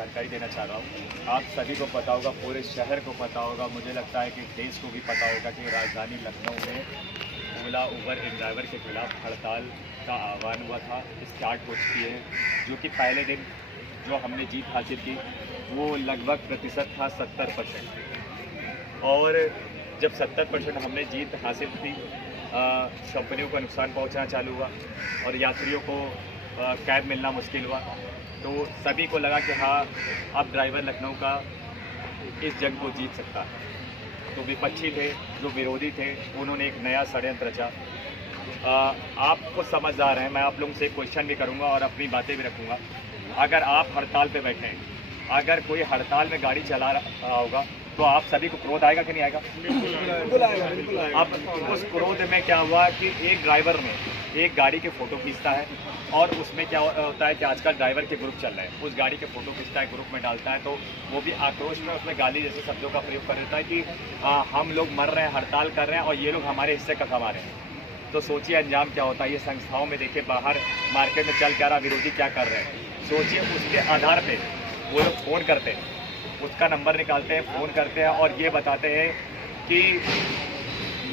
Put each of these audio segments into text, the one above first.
जानकारी देना चाह रहा हूँ। आप सभी को पता होगा, पूरे शहर को पता होगा, मुझे लगता है कि देश को भी पता होगा कि राजधानी लखनऊ में ओला उबर इन ड्राइवर के खिलाफ हड़ताल का आह्वान हुआ था, स्टार्ट हो चुकी है। जो कि पहले दिन जो हमने जीत हासिल की वो लगभग प्रतिशत था 70%। और जब 70% हमने जीत हासिल की, कंपनियों को नुकसान पहुंचना चालू हुआ और यात्रियों को कैब मिलना मुश्किल हुआ, तो सभी को लगा कि हाँ, अब ड्राइवर लखनऊ का इस जंग को जीत सकता है। तो विपक्षी थे, जो विरोधी थे, उन्होंने एक नया षड्यंत्र रचा। आपको समझदार हैं, मैं आप लोगों से क्वेश्चन भी करूंगा और अपनी बातें भी रखूंगा। अगर आप हड़ताल पे बैठे हैं, अगर कोई हड़ताल में गाड़ी चला रहा होगा तो आप सभी को क्रोध आएगा कि नहीं आएगा? बिल्कुल आएगा। अब उस क्रोध में क्या हुआ कि एक ड्राइवर ने एक गाड़ी के फ़ोटो खींचता है और उसमें क्या होता है कि आजकल ड्राइवर के ग्रुप चल रहे हैं, उस गाड़ी के फ़ोटो खींचता है, ग्रुप में डालता है, तो वो भी आक्रोश में उसमें गाली जैसे शब्दों का प्रयोग कर देता है कि हम लोग मर रहे हैं, हड़ताल कर रहे हैं और ये लोग हमारे हिस्से का कमा रहे हैं। तो सोचिए अंजाम क्या होता है। ये संस्थाओं में देखिए, बाहर मार्केट में चल क्या रहा, विरोधी क्या कर रहे हैं। सोचिए, उसके आधार पर वो लोग फ़ोन करते हैं, उसका नंबर निकालते हैं, फ़ोन करते हैं और ये बताते हैं कि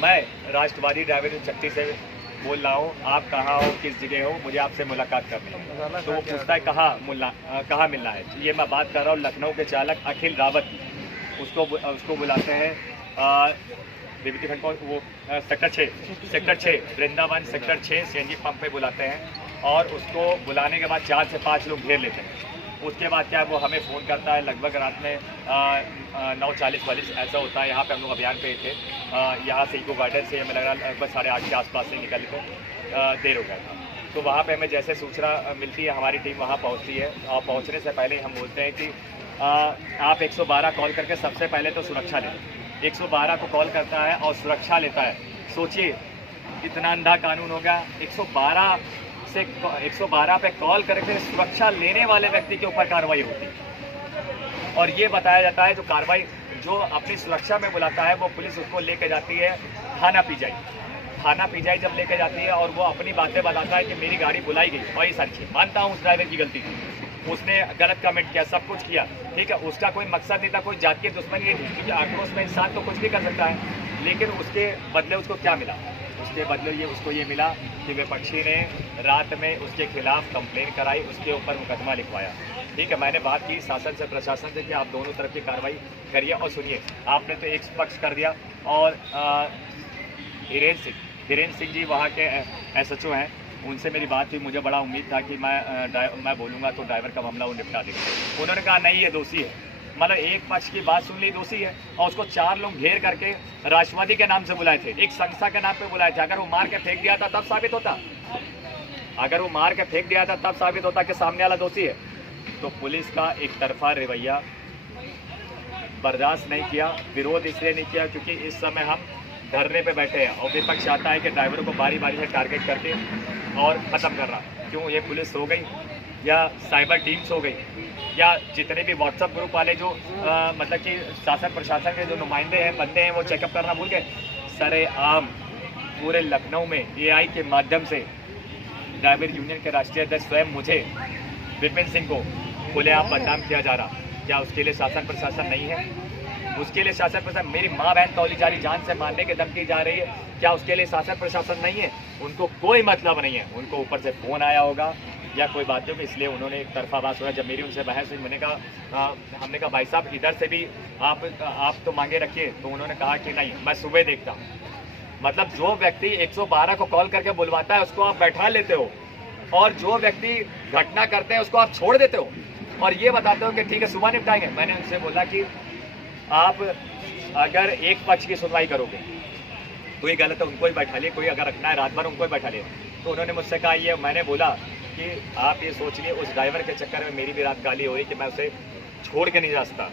मैं राष्ट्रवादी ड्राइवर चट्टी से बोल रहा हूँ, आप कहाँ हो, किस जगह हो, मुझे आपसे मुलाकात करनी है। तो वो पूछता है कहाँ मिलना है। ये मैं बात कर रहा हूँ लखनऊ के चालक अखिल रावत की। उसको बुलाते हैं विभूति खंड, वो sector 6 Vrindavan sector 6 CNG pump पे बुलाते हैं और उसको बुलाने के बाद 4 से 5 लोग घेर लेते हैं। उसके बाद क्या है, वो हमें फ़ोन करता है लगभग रात में 9:40 ऐसा होता है। यहाँ पे हम लोग अभियान पे थे, यहाँ से इको गार्डन से हमें लग रहा लगभग 8:30 के आसपास से निकल को देर हो गया था। तो वहाँ पे हमें जैसे सूचना मिलती है, हमारी टीम वहाँ पहुँचती है और पहुँचने से पहले हम बोलते हैं कि आप 112 कॉल करके सबसे पहले तो सुरक्षा लें। 112 को कॉल करता है और सुरक्षा लेता है। सोचिए, इतना अंधा कानून हो गया। 112 पे कॉल करके सुरक्षा लेने वाले व्यक्ति के ऊपर कार्रवाई होती है और ये बताया जाता है जो अपनी सुरक्षा में बुलाता है वो पुलिस उसको लेके जाती है थाना पीजाई जब लेके जाती है और वो अपनी बातें बताता है कि मेरी गाड़ी बुलाई गई और ये सारी चीज़। मानता हूँ उस ड्राइवर की गलती थी, उसने गलत कमेंट किया, सब कुछ किया, ठीक है, उसका कोई मकसद नहीं था, कोई जात की दुश्मनी नहीं थी, क्योंकि आक्रोश में इंसान तो कुछ भी कर सकता है। लेकिन उसके बदले उसको क्या मिला? उसके बदले उसको ये मिला कि विपक्षी ने रात में उसके खिलाफ कंप्लेन कराई, उसके ऊपर मुकदमा लिखवाया। ठीक है, मैंने बात की शासन से, प्रशासन से कि आप दोनों तरफ की कार्रवाई करिए। और सुनिए, आपने तो एक पक्ष कर दिया और धीरेन्द्र सिंह जी वहाँ के SHO हैं, उनसे मेरी बात हुई। मुझे बड़ा उम्मीद था कि मैं बोलूँगा तो ड्राइवर का मामला वो निपटा देंगे। उन्होंने कहा नहीं, ये दोषी है। मतलब एक पक्ष की बात सुन ली, दोषी है, और उसको 4 लोग घेर करके राष्ट्रवादी के नाम से बुलाए थे, एक संस्था के नाम पे बुलाए थे। अगर वो मार के फेंक दिया था तब साबित होता कि सामने वाला दोषी है। तो पुलिस का एक तरफा रवैया बर्दाश्त नहीं किया। विरोध इसलिए नहीं किया क्योंकि इस समय हम धरने पे बैठे हैं और विपक्ष चाहता है कि ड्राइवरों को बारी बारी से टारगेट करके और ख़त्म कर रहा। क्यों? ये पुलिस हो गई या साइबर टीम्स हो गई या जितने भी व्हाट्सएप ग्रुप वाले जो मतलब कि शासन प्रशासन के जो नुमाइंदे हैं, बंदे हैं, वो चेकअप करना भूल गए। सरेआम पूरे लखनऊ में AI के माध्यम से ड्राइवर यूनियन के राष्ट्रीय अध्यक्ष स्वयं मुझे, विपिन सिंह को खुलेआम बदनाम किया जा रहा। क्या उसके लिए शासन प्रशासन नहीं है? उसके लिए शासन प्रशासन, मेरी माँ बहन तौली जा रही, जान से मारने की धमकी जा रही है, क्या उसके लिए शासन प्रशासन नहीं है? उनको कोई मतलब नहीं है। उनको ऊपर से फ़ोन आया होगा या कोई बात होगी, इसलिए उन्होंने एक तरफा बात सुना। जब मेरी उनसे बहस हुई, हमने कहा भाई साहब इधर से भी आप तो मांगे रखिए, तो उन्होंने कहा कि नहीं, मैं सुबह देखता हूँ। मतलब जो व्यक्ति 112 को कॉल करके बुलवाता है उसको आप बैठा लेते हो और जो व्यक्ति घटना करते हैं उसको आप छोड़ देते हो और ये बताते हो कि ठीक है सुबह निपटाएंगे। मैंने उनसे बोला कि आप अगर एक पक्ष की सुनवाई करोगे तो ये गलत है, उनको ही बैठा लिए, कोई अगर रखना है रात भर उनको ही बैठा लिए। तो उन्होंने मुझसे कहा ये, मैंने बोला कि आप ये सोचिए उस ड्राइवर के चक्कर में मेरी भी रात गाली हो रही कि मैं उसे छोड़ के नहीं जा सकता।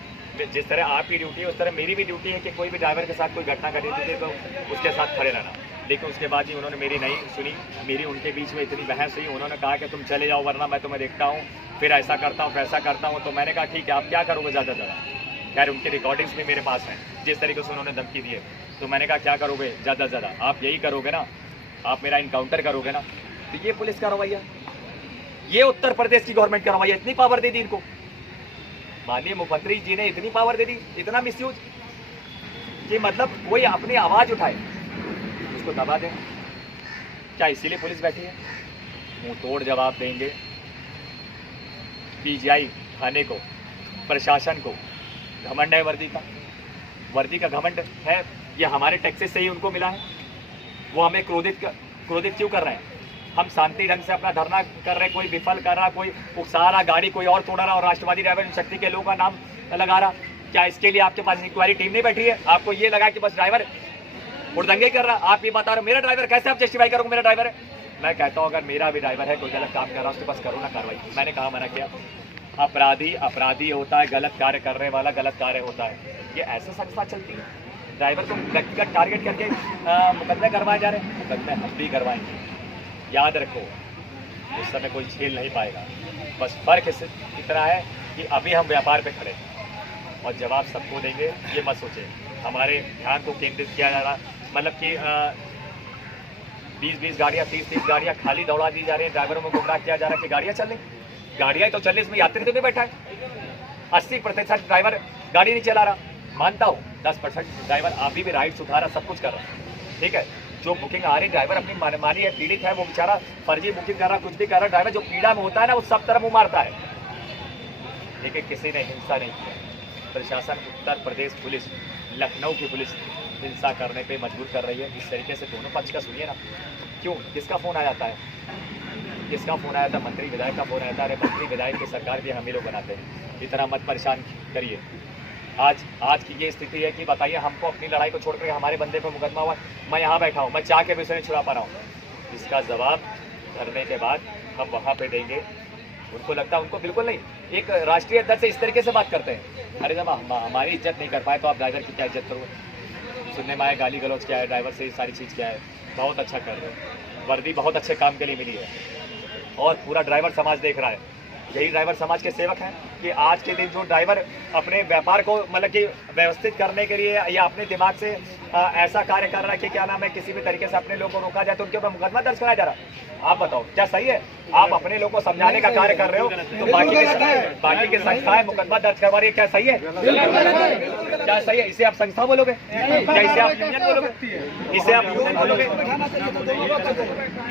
जिस तरह आपकी ड्यूटी है उस तरह मेरी भी ड्यूटी है कि कोई भी ड्राइवर के साथ कोई घटना करनी चाहिए तो उसके साथ खड़े रहना। लेकिन उसके बाद ही उन्होंने मेरी नहीं सुनी। मेरी उनके बीच में इतनी बहस हुई, उन्होंने कहा कि तुम चले जाओ वरना मैं तुम्हें देखता हूँ, फिर ऐसा करता हूँ वैसा करता हूँ। तो मैंने कहा ठीक है, आप क्या करोगे ज़्यादा से ज़्यादा। खैर उनकी रिकॉर्डिंग्स भी मेरे पास हैं जिस तरीके से उन्होंने धमकी दी है। तो मैंने कहा क्या करोगे ज़्यादा से ज़्यादा, आप यही करोगे ना, आप मेरा इनकाउंटर करोगे ना। तो ये पुलिस का रवैया, ये उत्तर प्रदेश की गवर्नमेंट का रवैया, इतनी पावर दे दी इनको। माननीय मुख्यमंत्री जी ने इतनी पावर दे दी, इतना मिसयूज कि मतलब कोई अपनी आवाज उठाए उसको दबा दें। क्या इसीलिए पुलिस बैठी है? मुंह तोड़ जवाब देंगे। पीजीआई थाने को, प्रशासन को घमंड है वर्दी का घमंड है। ये हमारे टैक्सेस से ही उनको मिला है। वो हमें क्रोधित क्यों कर रहे हैं? हम शांति ढंग से अपना धरना कर रहे, कोई विफल कर रहा, कोई उकसा रहा, गाड़ी कोई और तोड़ रहा और राष्ट्रवादी ड्राइवर शक्ति के लोगों का नाम लगा रहा। क्या इसके लिए आपके पास इंक्वायरी टीम नहीं बैठी है? आपको ये लगा कि बस ड्राइवर उड़दंगे कर रहा, आप ये बता रहे हो मेरा ड्राइवर, कैसे आप जस्टिफाई करोगे मेरा ड्राइवर है? मैं कहता हूँ अगर मेरा भी ड्राइवर है, कोई गलत काम कर रहा है, उसके पास करो ना कार्रवाई। मैंने कहा मना किया। अपराधी होता है, गलत कार्य करने वाला गलत कार्य होता है। ये ऐसा संस्था चलती है? ड्राइवर को व्यक्तिगत टारगेट करके मुकदमे करवाए जा रहे हैं। मुकदमे हम भी करवाएंगे, याद रखो। उस समय कोई झेल नहीं पाएगा। बस फर्क इतना है कि अभी हम व्यापार पे खड़े हैं और जवाब सबको देंगे। ये मत सोचे हमारे ध्यान को केंद्रित किया जा रहा, मतलब कि 20-20 गाड़ियाँ 30-30 गाड़ियाँ खाली दौड़ा दी जा रही हैं। ड्राइवरों में गुमराह किया जा रहा है कि गाड़ियाँ चल रही, गाड़ियाँ तो चल रही, इसमें यात्री तो नहीं बैठा है। 80% ड्राइवर गाड़ी नहीं चला रहा, मानता हूँ। 10% ड्राइवर अभी भी राइड्स उठा रहा, सब कुछ कर रहा है, ठीक है। जो बुकिंग आ रही, ड्राइवर अपनी मनमानी है, पीड़ित है, वो बेचारा फर्जी बुकिंग कर रहा, कुछ भी कर रहा। ड्राइवर जो पीड़ा में होता है ना, वो सब तरफ मुँह मारता है। लेकिन किसी ने हिंसा नहीं किया। प्रशासन, उत्तर प्रदेश पुलिस, लखनऊ की पुलिस हिंसा करने पे मजबूर कर रही है। इस तरीके से दोनों पक्ष का सुनिए ना। क्यों? किसका फ़ोन आ जाता है? किसका फ़ोन आया था? मंत्री विधायक का फ़ोन आया था। अरे मंत्री विधायक की सरकार भी हम ही लोग बनाते हैं, इतना मत परेशान करिए। आज की ये स्थिति है कि बताइए, हमको अपनी लड़ाई को छोड़ कर हमारे बंदे पर मुकदमा हुआ, मैं यहाँ बैठा हूँ, मैं चाह के भी उसे नहीं छुड़ा पा रहा हूँ। इसका जवाब धरने के बाद हम वहाँ पे देंगे। उनको लगता है, उनको बिल्कुल नहीं। एक राष्ट्रीय अध्यक्ष से इस तरीके से बात करते हैं। अरे जब हमारी इज्जत नहीं कर पाए तो आप ड्राइवर की क्या इज्जत करोगे? सुनने में आया गाली गलौज क्या है, ड्राइवर से सारी चीज़ क्या है। बहुत अच्छा कर रहे हो, वर्दी बहुत अच्छे काम के लिए मिली है और पूरा ड्राइवर समाज देख रहा है। यही ड्राइवर समाज के सेवक हैं कि आज के दिन जो ड्राइवर अपने व्यापार को मतलब कि व्यवस्थित करने के लिए या अपने दिमाग से ऐसा कार्य कर रहा है कि क्या नाम है, किसी भी तरीके से अपने लोगों को रोका जाए तो उनके ऊपर मुकदमा दर्ज कराया जा रहा है। आप बताओ क्या सही है? आप अपने लोगों को समझाने का कार्य कर रहे हो तो बाकी के संस्थाएं मुकदमा दर्ज करवा रही है, क्या सही है? क्या सही है? इसे आप संस्था बोलोगे? क्या इसे आप यूनियन बोलोगे? इसे आप यूनियन बोलोगे?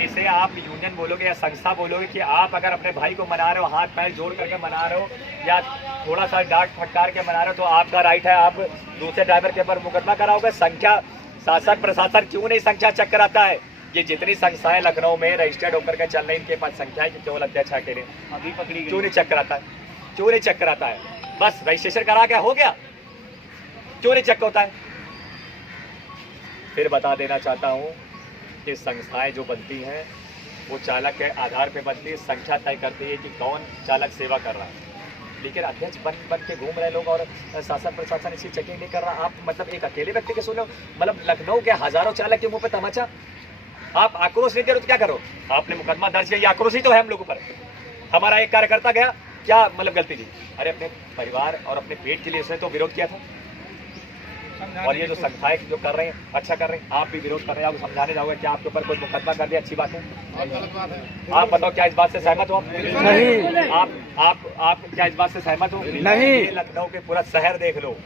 इसे आप यूनियन बोलोगे या संस्था बोलोगे कि आप अगर अपने भाई को मना रहे हो, हाथ पैर जोड़ करके मना रहे हो या थोड़ा सा डांट फटकार के मना रहे हो, तो आपका राइट है, आप दूसरे ड्राइवर के ऊपर मुकदमा कराओगे। संख्या शासन प्रशासन क्यों नहीं संख्या चेक कराता है? ये जितनी संस्थाएं लखनऊ में रजिस्टर्ड होकर के चल रही, इनके पास संख्या है कि केवल अध्यक्ष अकेले अभी पकड़ी गई, क्यों नहीं चेक कराता है? क्यों नहीं चेक कराता है? बस रजिस्ट्रेशन करा के हो गया, क्यों नहीं चेक होता है? फिर बता देना चाहता हूं कि संस्थाएं जो बनती हैं वो चालक के आधार पे बनती है, संख्या तय करती है कि कौन चालक सेवा कर रहा है। लेकिन अध्यक्ष बन के घूम रहे लोग और शासन प्रशासन इसकी चेकिंग नहीं कर रहा। आप मतलब एक अकेले व्यक्ति के सुन लो, मतलब लखनऊ के हजारों चालक के मुंह पे तमाचा। आप आक्रोश नहीं दे रहे तो क्या करो? आपने मुकदमा दर्ज किया, आक्रोश ही तो है हम लोगों पर। हमारा एक कार्यकर्ता गया, क्या मतलब गलती थी? अरे अपने परिवार और अपने पेट के लिए उसने तो विरोध किया था। और ये जो संस्थाएं जो कर रहे हैं अच्छा कर रहे हैं, आप भी विरोध कर रहे हैं, आप समझाने जाओगे क्या आपके ऊपर कोई मुकदमा कर दिया अच्छी बात है? आप बताओ क्या इस बात से सहमत हो? नहीं। आप क्या इस बात से सहमत हो? नहीं। लखनऊ के पूरा शहर देख लो,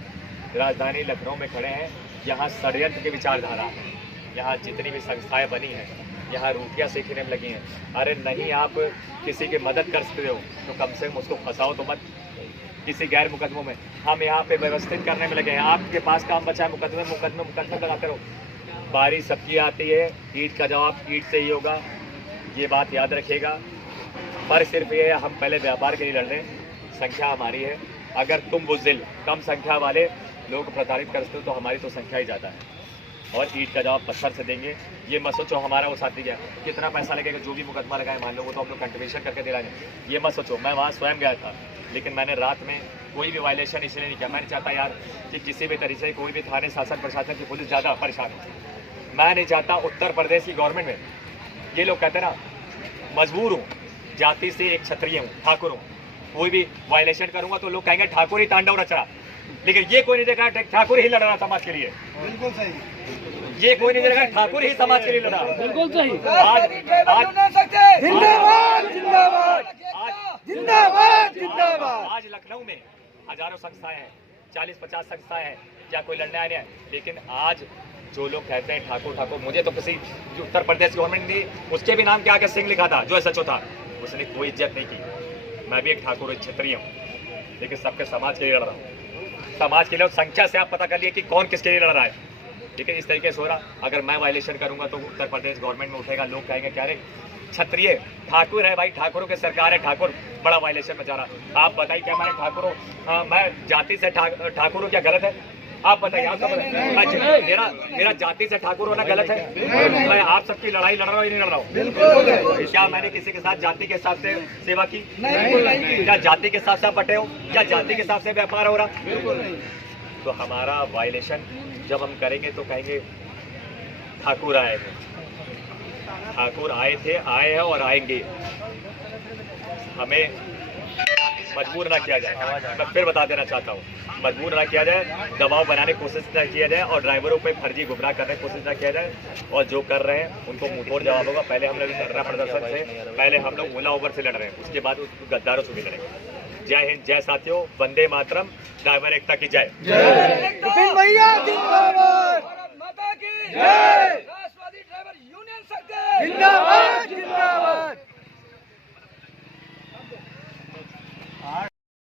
राजधानी लखनऊ में खड़े हैं, यहाँ षड्यंत्र की विचारधारा है। यहाँ जितनी भी संस्थाएं बनी हैं, यहाँ रूटियाँ सीखने में लगी हैं। अरे नहीं, आप किसी की मदद कर सकते हो तो कम से कम उसको फंसाओ तो मत किसी गैर मुकदमों में। हम यहाँ पे व्यवस्थित करने में लगे हैं। आपके पास काम बचा है मुकदमे लगाते रहो। बारी सबकी आती है, ईंट का जवाब ईंट से ही होगा, ये बात याद रखिएगा। पर सिर्फ ये हम पहले व्यापार के लिए लड़ रहे हैं, संख्या हमारी है। अगर तुम बुज़दिल कम संख्या वाले लोग प्रताड़ित करते हो तो हमारी तो संख्या ही ज़्यादा है और ईंट का जवाब पत्थर से देंगे। ये मत सोचो हमारा वो साथी गया कितना पैसा लगेगा, जो भी मुकदमा लगाए मान लो वो तो हम लोग कंट्रीब्यूशन करके दे रहे हैं। ये मत सोचो। मैं वहाँ स्वयं गया था, लेकिन मैंने रात में कोई भी वायलेशन इसलिए नहीं किया। मैं नहीं चाहता यार कि किसी भी तरीके से कोई भी थाने शासन प्रशासन की पुलिस ज़्यादा परेशान हो। मैं नहीं चाहता उत्तर प्रदेश की गवर्नमेंट में ये लोग कहते हैं ना, मजबूर हूँ, जाति से एक क्षत्रिय हूँ, ठाकुर हूँ, कोई भी वायलेशन करूँगा तो लोग कहेंगे ठाकुर ही तांडव रच रहा। लेकिन ये कोई नहीं देखा ठाकुर ही लड़ रहा समाज के लिए। बिल्कुल सही। ये कोई नहीं देखा ठाकुर ही समाज के लिए लड़ा। बिल्कुल सही। आज जिंदाबाद जिंदाबाद जिंदाबाद जिंदाबाद। आज लखनऊ में हजारों संस्थाएं हैं, 40-50 संस्थाएं हैं, क्या कोई लड़ने आए नहीं है। लेकिन आज जो लोग कहते हैं ठाकुर ठाकुर, मुझे तो किसी जो उत्तर प्रदेश गवर्नमेंट ने उसके भी नाम क्या आगे सिंह लिखा था, जो एसएचओ था, उसने कोई इज्जत नहीं की। मैं भी एक ठाकुर क्षत्रिय हूँ, लेकिन सबके समाज के लिए लड़ रहा हूँ। समाज के लिए संख्या से आप पता कर लिए कि कौन किसके लिए लड़ रहा है। लेकिन इस तरीके से हो रहा, अगर मैं वायलेशन करूंगा तो उत्तर प्रदेश गवर्नमेंट में उठेगा, लोग कहेंगे क्या रे क्षत्रिय ठाकुर है भाई, ठाकुरों की सरकार है, ठाकुर बड़ा वायलेशन में जा रहा। आप बताइए क्या मैं ठाकुरों, मैं जाति से ठाकुरों क्या गलत है? आप बताइए, आप मेरा जाति से ठाकुर होना गलत है? मैं आप सबकी लड़ाई लड़ रहा हूँ, नहीं लड़ रहा हूँ? क्या मैंने किसी के साथ जाति के हिसाब से सेवा की? क्या जाति के हिसाब से आप बटे हो? क्या जाति के हिसाब से व्यापार हो रहा? तो हमारा वायलेशन जब हम करेंगे तो कहेंगे ठाकुर आए थे, ठाकुर आए थे, आए हैं और आएंगे। हमें मजबूर ना किया जाए, मैं फिर बता देना चाहता हूँ, मजबूर ना किया जाए, दबाव बनाने की कोशिश ना किया जाए और ड्राइवरों पे फर्जी गुमराह करने की कोशिश ना किया जाए। और जो कर रहे हैं उनको मुंहतोड़ जवाब होगा। पहले हम लोग धरना प्रदर्शन से पहले हम लोग ओला उबर से लड़ रहे हैं, उसके बाद उस गद्दारों से भी लड़ेंगे। जय हिंद, जय साथियों, वंदे मातरम, ड्राइवर एकता की जय। भैया जिंदाबाद, माता की जय।